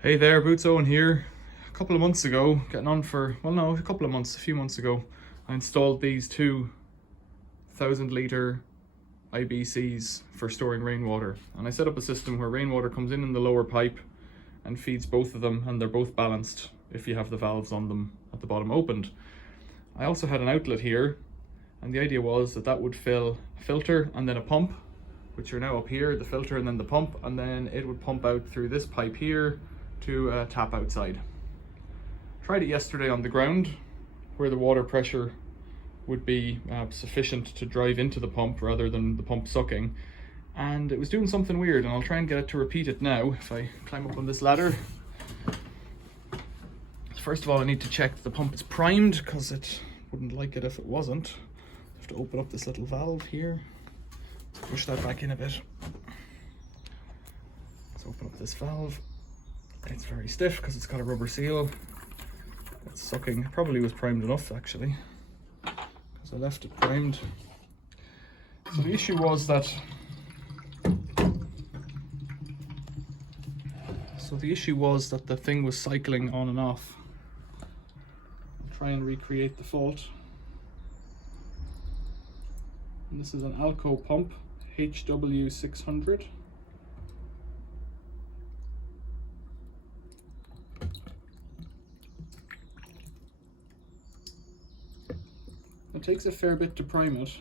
Hey there, Boots Owen here. A couple of months ago, a few months ago, I installed these two 1,000 litre IBCs for storing rainwater. And I set up a system where rainwater comes in the lower pipe and feeds both of them, and they're both balanced if you have the valves on them at the bottom opened. I also had an outlet here, and the idea was that that would fill a filter and then a pump, which are now up here, the filter and then the pump, and then it would pump out through this pipe here to a tap outside. Tried it yesterday on the ground where the water pressure would be sufficient to drive into the pump rather than the pump sucking, and it was doing something weird, and I'll try and get it to repeat it now if I climb up on this ladder. First of all, I need to check the pump is primed because it wouldn't like it if it wasn't. I have to open up this little valve here, push that back in a bit. Let's open up this valve. It's very stiff because it's got a rubber seal. It's sucking. It probably was primed enough actually, because I left it primed. So the issue was that the thing was cycling on and off. I'll try and recreate the fault. And this is an Alco pump, HW600. It takes a fair bit to prime it.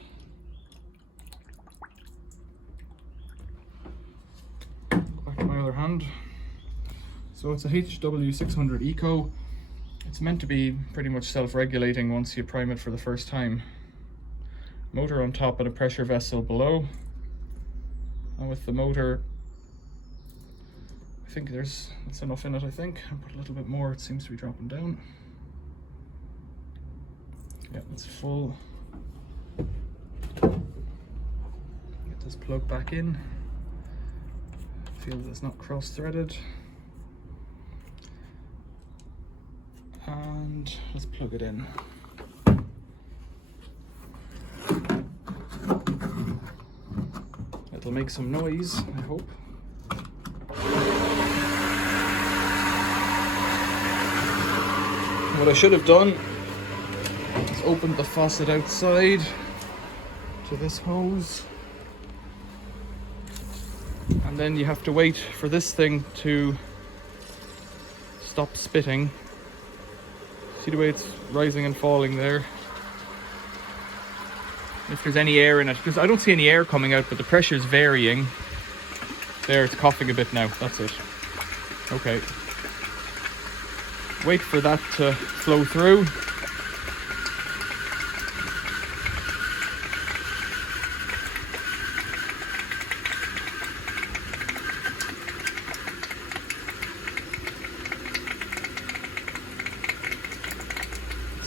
Back to my other hand. So it's a HW600 Eco. It's meant to be pretty much self-regulating once you prime it for the first time. Motor on top and a pressure vessel below. And with the motor, I think that's enough in it, I think. I'll put a little bit more, it seems to be dropping down. Yeah, it's full. Get this plug back in. Feel that it's not cross-threaded. And let's plug it in. It'll make some noise, I hope. What I should have done, opened the faucet outside to this hose, and then you have to wait for this thing to stop spitting. See the way it's rising and falling there? If there's any air in it, because I don't see any air coming out, but the pressure's varying. There, it's coughing a bit now, that's it. Okay. Wait for that to flow through.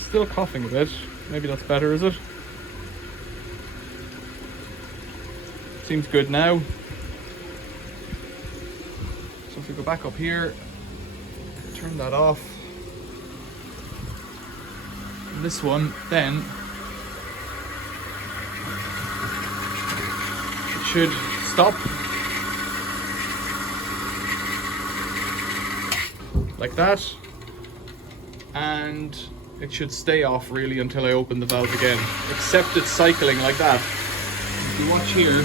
Still coughing a bit. Maybe that's better, is it? Seems good now. So if we go back up here, turn that off. And this one, then, it should stop. Like that. And it should stay off really until I open the valve again, except it's cycling like that. If you watch here,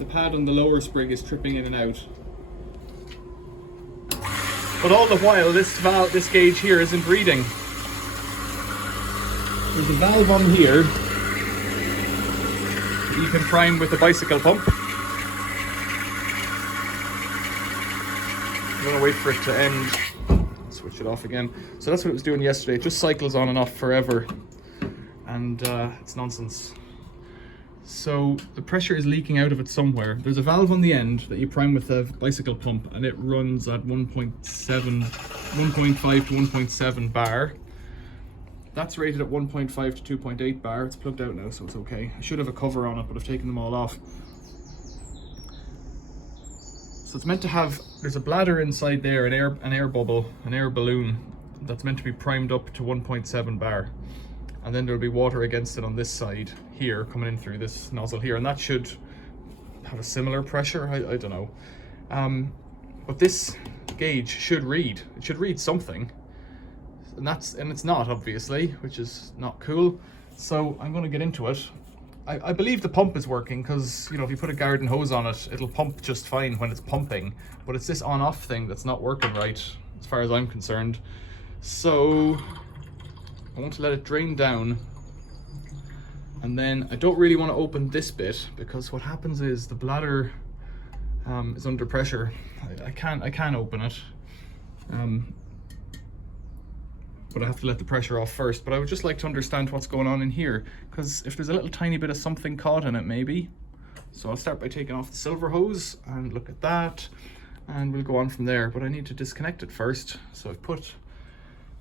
the pad on the lower sprig is tripping in and out. But all the while, this gauge here isn't reading. There's a valve on here that you can prime with a bicycle pump. I'm going to wait for it to end. Switch it off again. So that's what it was doing yesterday. It just cycles on and off forever, and it's nonsense. So the pressure is leaking out of it somewhere. There's a valve on the end that you prime with a bicycle pump, and it runs at 1.5 to 1.7 bar. That's rated at 1.5 to 2.8 bar. It's plugged out now, so it's okay. I should have a cover on it, but I've taken them all off. So it's meant to have, there's a bladder inside there, an air bubble, an air balloon, that's meant to be primed up to 1.7 bar. And then there'll be water against it on this side here, coming in through this nozzle here, and that should have a similar pressure. I don't know. But this gauge should read. It should read something. And it's not, obviously, which is not cool. So I'm going to get into it. I believe the pump is working because, you know, if you put a garden hose on it, it'll pump just fine when it's pumping. But it's this on-off thing that's not working right, as far as I'm concerned. So I want to let it drain down. And then I don't really want to open this bit, because what happens is the bladder is under pressure. I can open it. But I have to let the pressure off first. But I would just like to understand what's going on in here, because if there's a little tiny bit of something caught in it, maybe. So I'll start by taking off the silver hose and look at that, and we'll go on from there. But I need to disconnect it first. So I've put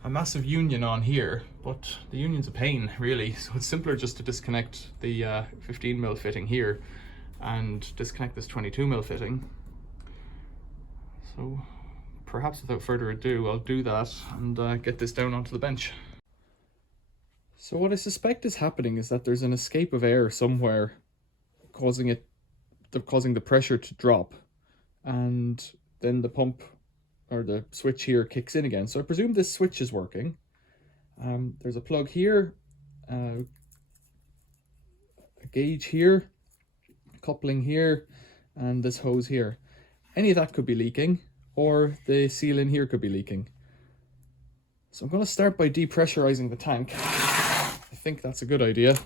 a massive union on here, but the union's a pain, really. So it's simpler just to disconnect the 15mm fitting here and disconnect this 22mm fitting. So perhaps without further ado, I'll do that and get this down onto the bench. So what I suspect is happening is that there's an escape of air somewhere causing the pressure to drop, and then the pump or the switch here kicks in again. So I presume this switch is working. There's a plug here, a gauge here, coupling here, and this hose here. Any of that could be leaking, or the seal in here could be leaking. So I'm going to start by depressurizing the tank. I think that's a good idea.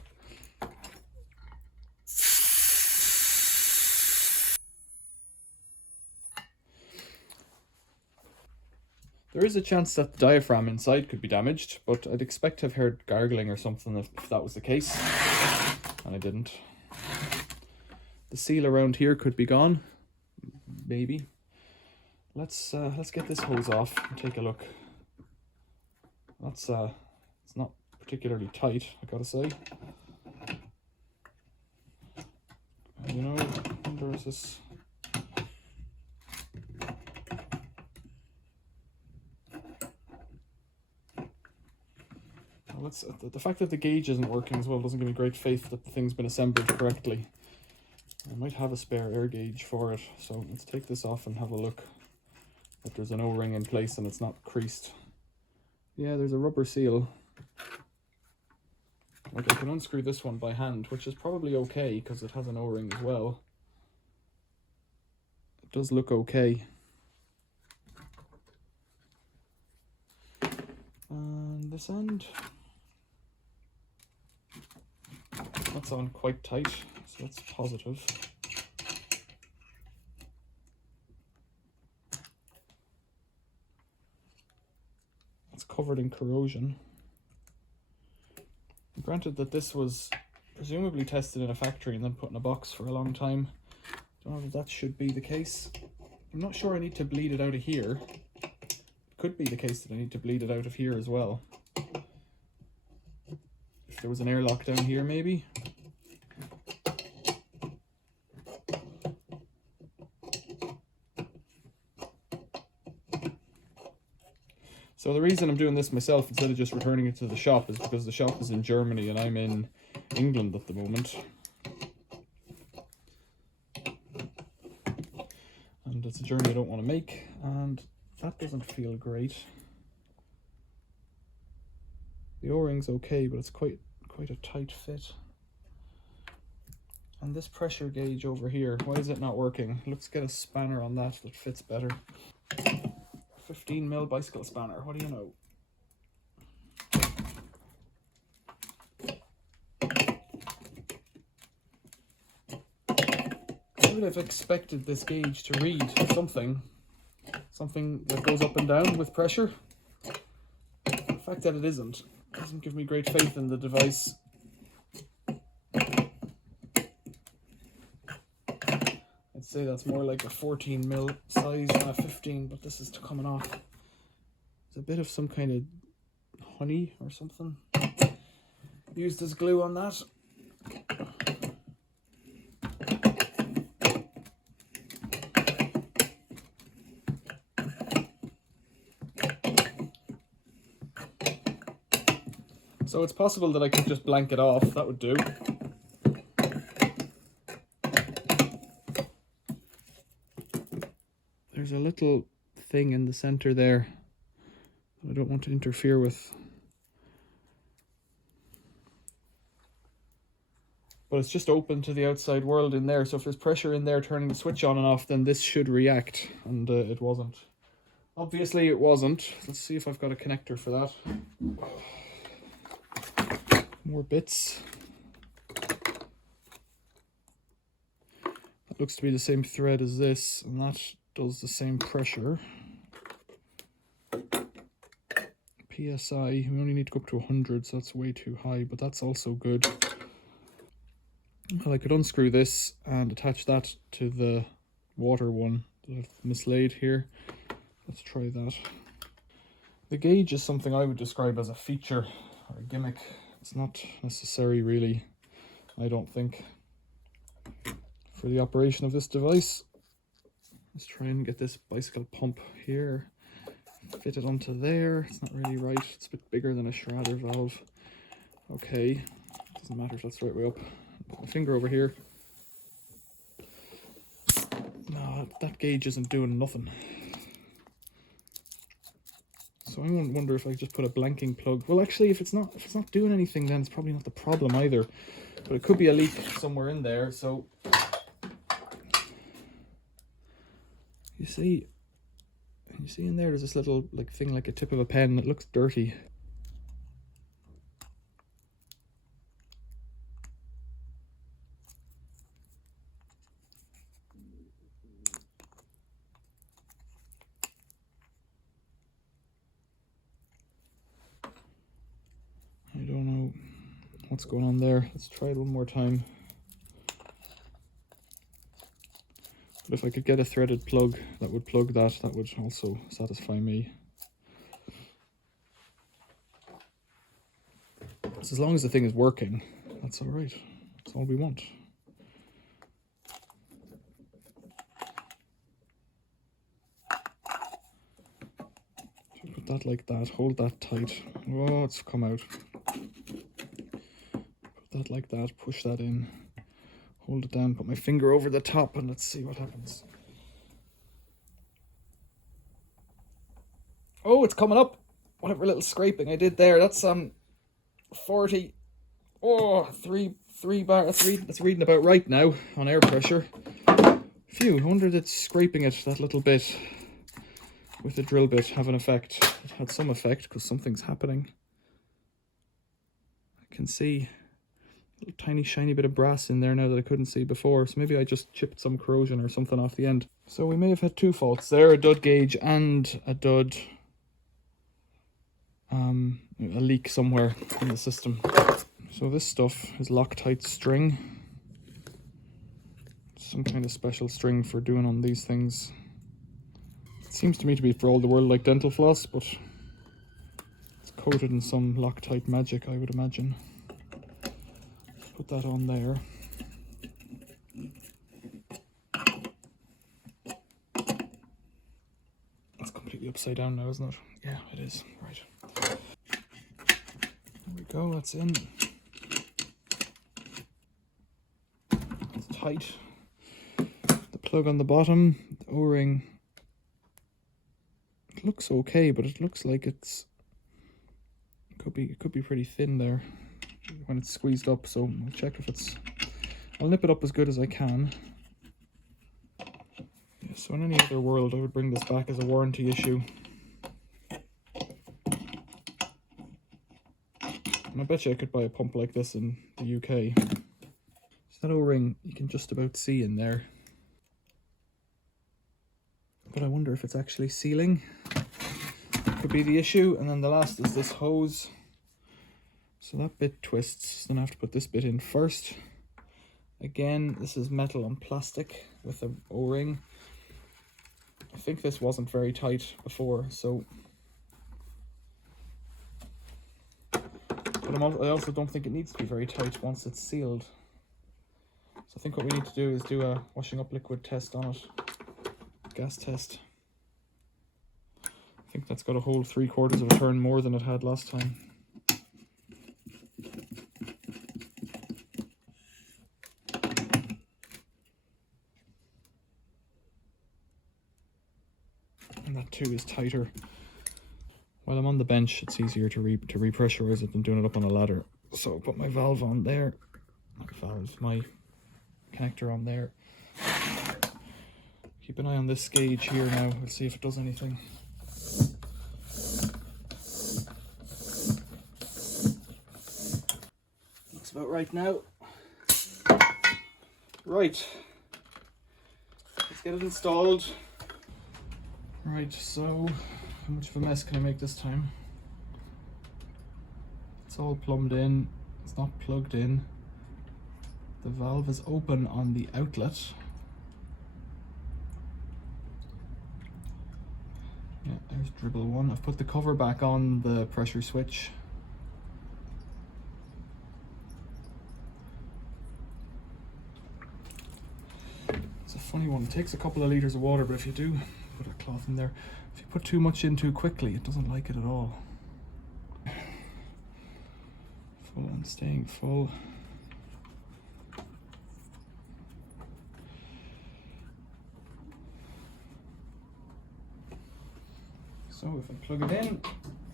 There is a chance that the diaphragm inside could be damaged, but I'd expect to have heard gargling or something if that was the case, and I didn't. The seal around here could be gone, maybe. Let's get this hose off and take a look. That's it's not particularly tight, I gotta say. And you know, there is this. The fact that the gauge isn't working as well doesn't give me great faith that the thing's been assembled correctly. I might have a spare air gauge for it, so let's take this off and have a look if there's an O-ring in place and it's not creased. Yeah, there's a rubber seal. Like, I can unscrew this one by hand, which is probably okay because it has an O-ring as well. It does look okay. And this end, that's on quite tight, so that's positive. It's covered in corrosion. Granted that this was presumably tested in a factory and then put in a box for a long time. Don't know if that should be the case. I'm not sure I need to bleed it out of here. It could be the case that I need to bleed it out of here as well. If there was an airlock down here, maybe. So the reason I'm doing this myself instead of just returning it to the shop is because the shop is in Germany and I'm in England at the moment. And it's a journey I don't want to make, and that doesn't feel great. The O-ring's okay, but it's quite a tight fit. And this pressure gauge over here, why is it not working? Let's get a spanner on that fits better. 15mm bicycle spanner, what do you know? I would have expected this gauge to read something that goes up and down with pressure. The fact that it isn't doesn't give me great faith in the device. I'd say that's more like a 14mm size than a 15, but this is coming off. There's a bit of some kind of honey or something used as glue on that. So it's possible that I could just blank it off. That would do. There's a little thing in the center there that I don't want to interfere with. But it's just open to the outside world in there, so if there's pressure in there turning the switch on and off, then this should react, and it wasn't. Obviously it wasn't. Let's see if I've got a connector for that. More bits. That looks to be the same thread as this, and that does the same pressure. PSI, we only need to go up to 100, so that's way too high, but that's also good. Well, I could unscrew this and attach that to the water one that I've mislaid here. Let's try that. The gauge is something I would describe as a feature or a gimmick. It's not necessary really, I don't think, for the operation of this device. Let's try and get this bicycle pump here, fit it onto there. It's not really right, it's a bit bigger than a Schrader valve. Okay, doesn't matter if that's the right way up. Put my finger over here. No, that gauge isn't doing nothing. So I wonder if I just put a blanking plug. Well, actually, if it's not doing anything, then it's probably not the problem either. But it could be a leak somewhere in there. So you see in there's this little like thing like a tip of a pen that looks dirty. I don't know what's going on there. Let's try it one more time. But if I could get a threaded plug that would plug that, that would also satisfy me. So as long as the thing is working, that's all right. That's all we want. So put that like that, hold that tight. Oh, it's come out. Put that like that, push that in. Hold it down, put my finger over the top, and let's see what happens. Oh, it's coming up. Whatever little scraping I did there, that's 40. Oh, three bar. That's reading about right now on air pressure. Phew, I wonder that scraping it that little bit with the drill bit have an effect. It had some effect because something's happening. I can see a tiny shiny bit of brass in there now that I couldn't see before, so maybe I just chipped some corrosion or something off the end. So we may have had two faults there, a dud gauge and a dud a leak somewhere in the system. So this stuff is Loctite string, some kind of special string for doing on these things. It seems to me to be for all the world like dental floss, but it's coated in some Loctite magic, I would imagine. Put that on there. It's completely upside down now, isn't it? Yeah, it is. Right. There we go, that's in. It's tight. The plug on the bottom, the O-ring. It looks okay, but it looks like it could be pretty thin there when it's squeezed up, so I'll check if it's... I'll nip it up as good as I can. Yeah, so in any other world I would bring this back as a warranty issue. And I bet you I could buy a pump like this in the UK. So that O-ring you can just about see in there. But I wonder if it's actually sealing. Could be the issue. And then the last is this hose. So that bit twists, then I have to put this bit in first. Again, this is metal and plastic with an O-ring. I think this wasn't very tight before, so... But I also don't think it needs to be very tight once it's sealed. So I think what we need to do is do a washing up liquid test on it. Gas test. I think that's got a whole 3/4 of a turn more than it had last time. 2 is tighter. While I'm on the bench, it's easier to repressurize it than doing it up on a ladder. So I put my valve on there. My connector on there. Keep an eye on this gauge here now. We'll see if it does anything. Looks about right now. Right. Let's get it installed. Right, so how much of a mess can I make this time? It's all plumbed in. It's not plugged in. The valve is open on the outlet. Yeah, there's dribble 1. I've put the cover back on the pressure switch. It's a funny one. It takes a couple of liters of water, but if you do put a cloth in there, if you put too much in too quickly, it doesn't like it at all. Full and staying full. So if I plug it in, it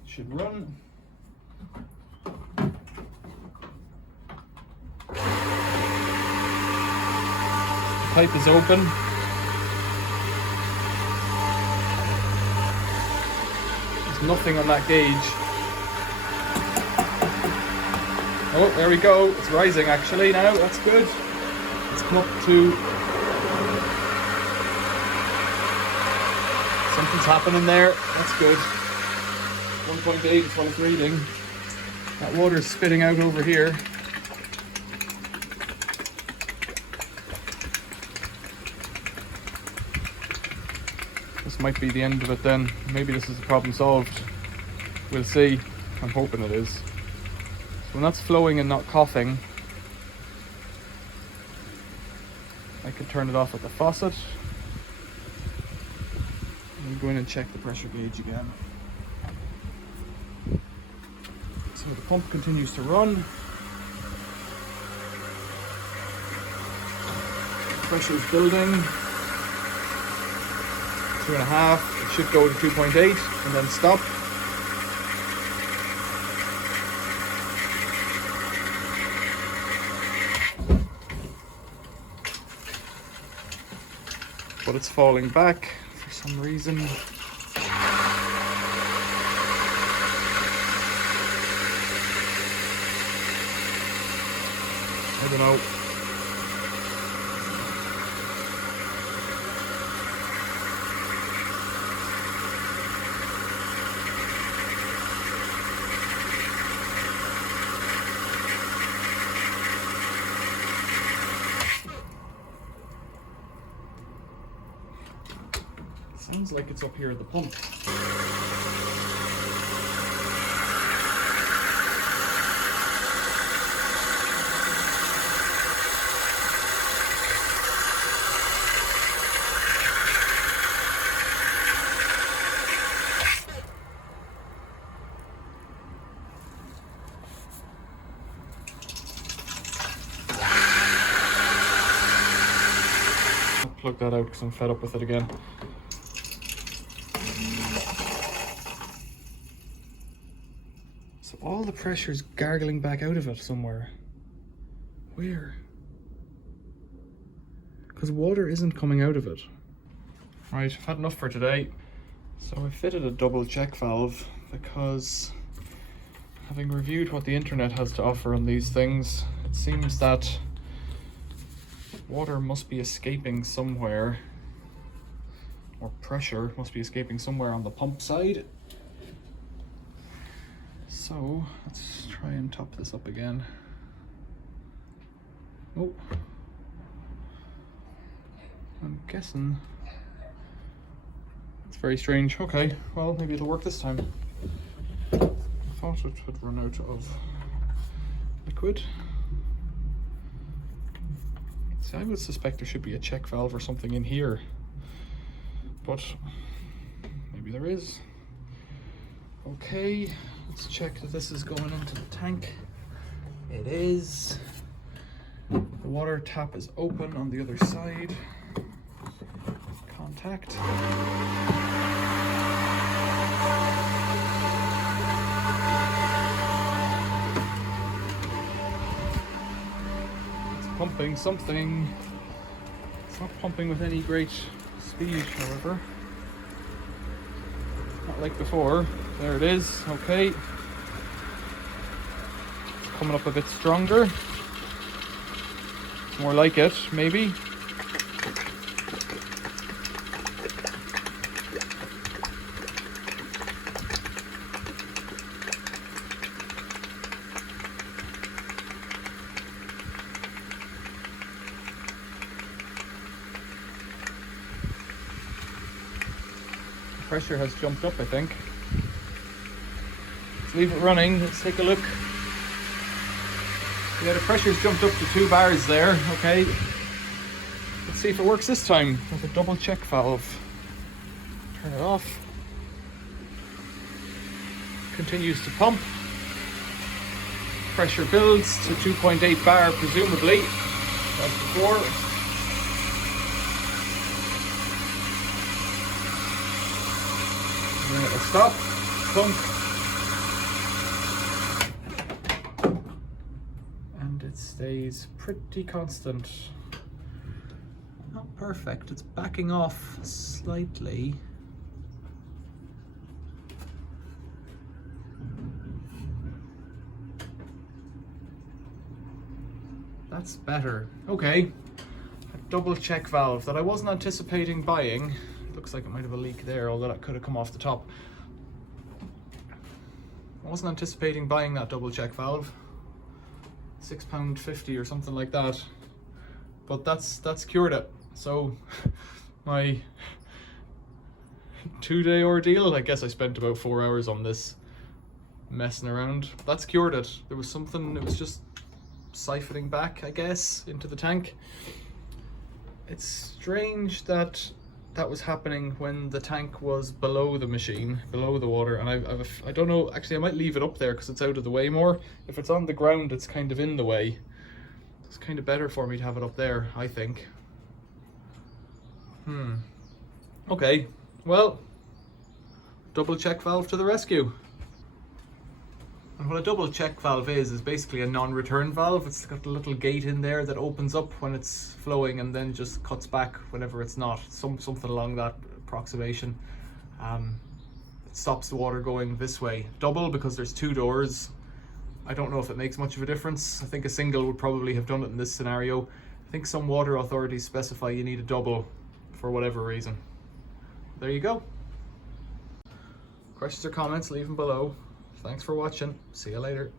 should run. The pipe is open. There's nothing on that gauge. Oh, there we go. It's rising actually now. That's good. It's come up to... Something's happening there. That's good. 1.8 is what it's reading. That water's spitting out over here. This might be the end of it then. Maybe this is the problem solved. We'll see. I'm hoping it is. So when that's flowing and not coughing, I could turn it off at the faucet. Go in and check the pressure gauge again. So the pump continues to run. Pressure is building. 2.5. It should go to 2.8 and then stop. But it's falling back for some reason. I don't know. Sounds like it's up here at the pump. I'll plug that out because I'm fed up with it again. So all the pressure's gargling back out of it somewhere. Where? Because water isn't coming out of it. Right, I've had enough for today. So I fitted a double check valve because, having reviewed what the internet has to offer on these things, it seems that water must be escaping somewhere, or pressure must be escaping somewhere on the pump side. So let's try and top this up again. Oh, I'm guessing it's very strange. Okay, well, maybe it'll work this time. I thought it would run out of liquid. See, I would suspect there should be a check valve or something in here, but maybe there is. Okay, let's check that this is going into the tank. It is. The water tap is open on the other side. Contact. pumping something. It's not pumping with any great speed, however. Not like before. There it is. Okay. It's coming up a bit stronger. More like it, maybe. Pressure has jumped up, I think. Let's leave it running. Let's take a look. Yeah, the pressure's jumped up to 2 bars there. Okay. Let's see if it works this time with a double check valve. Turn it off. Continues to pump. Pressure builds to 2.8 bar, presumably, as before. And then it'll stop, pump, and it stays pretty constant. Not perfect, it's backing off slightly. That's better. Okay, a double check valve that I wasn't anticipating buying. Looks like it might have a leak there, although that could have come off the top. I wasn't anticipating buying that double check valve. £6.50 or something like that. But that's cured it. So my 2-day ordeal, I guess I spent about 4 hours on this messing around. That's cured it. There was something, it was just siphoning back, I guess, into the tank. It's strange that that was happening when the tank was below the machine, below the water, and I don't know, actually I might leave it up there because it's out of the way more. If it's on the ground, it's kind of in the way. It's kind of better for me to have it up there, I think. Okay, well, double check valve to the rescue. And what a double check valve is basically a non-return valve. It's got a little gate in there that opens up when it's flowing and then just cuts back whenever it's not. Something along that approximation. It stops the water going this way. Double because there's 2 doors. I don't know if it makes much of a difference. I think a single would probably have done it in this scenario. I think some water authorities specify you need a double for whatever reason. There you go. Questions or comments, leave them below. Thanks for watching. See you later.